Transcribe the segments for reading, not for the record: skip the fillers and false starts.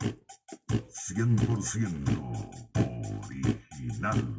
100% original.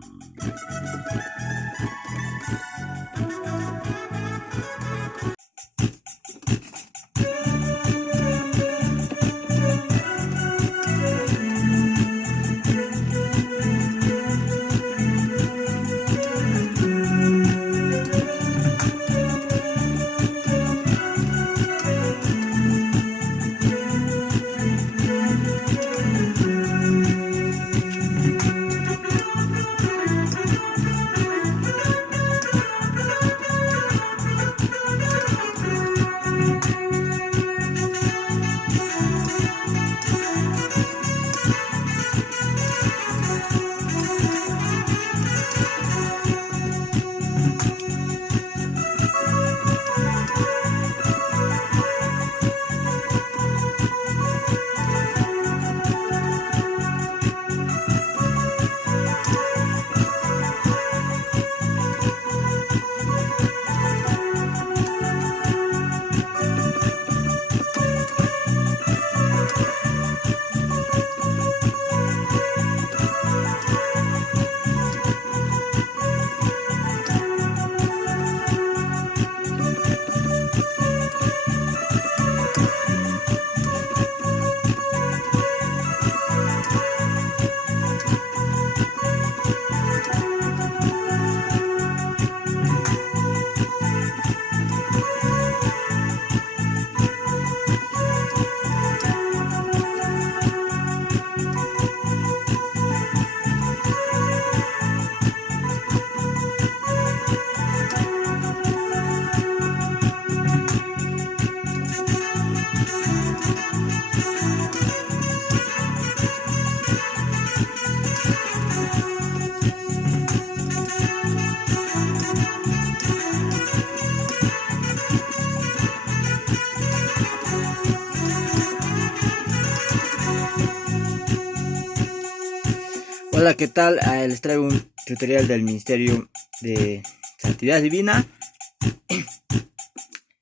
Hola, ¿qué tal? Les traigo un tutorial del Ministerio de Santidad Divina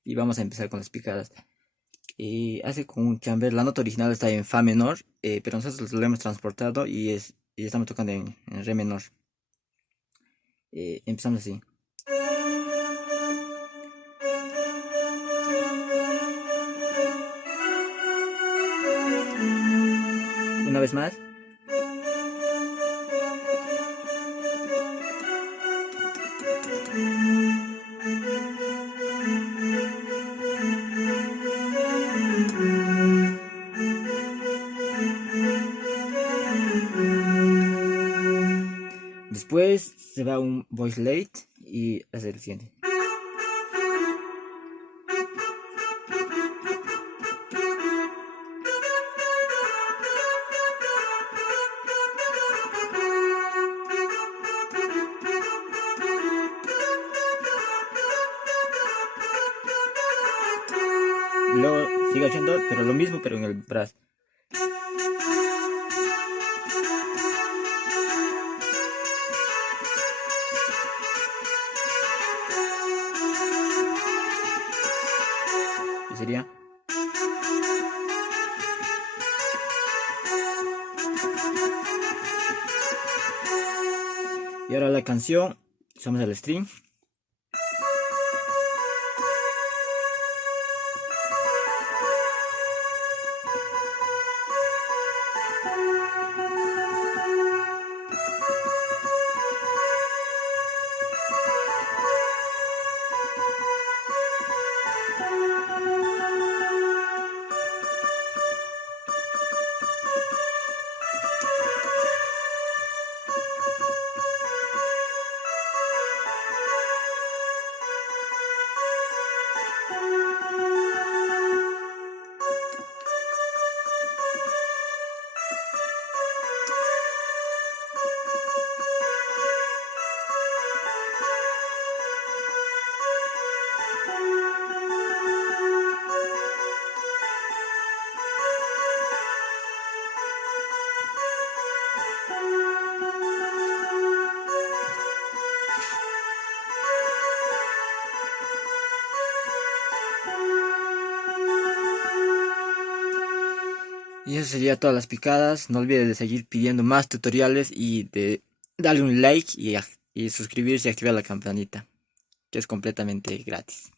y vamos a empezar con las picadas. Hace con un chamber, la nota original está en Fa menor, pero nosotros lo hemos transportado y estamos tocando en Re menor. Empezamos así. Una vez más. Después se va un voice late y hace el siguiente. Luego sigue haciendo, pero lo mismo, pero en el brazo. ¿Qué sería? Y ahora la canción, usamos el string. Y eso sería todas las picadas. No olvides de seguir pidiendo más tutoriales y de darle un like y suscribirse y activar la campanita, que es completamente gratis.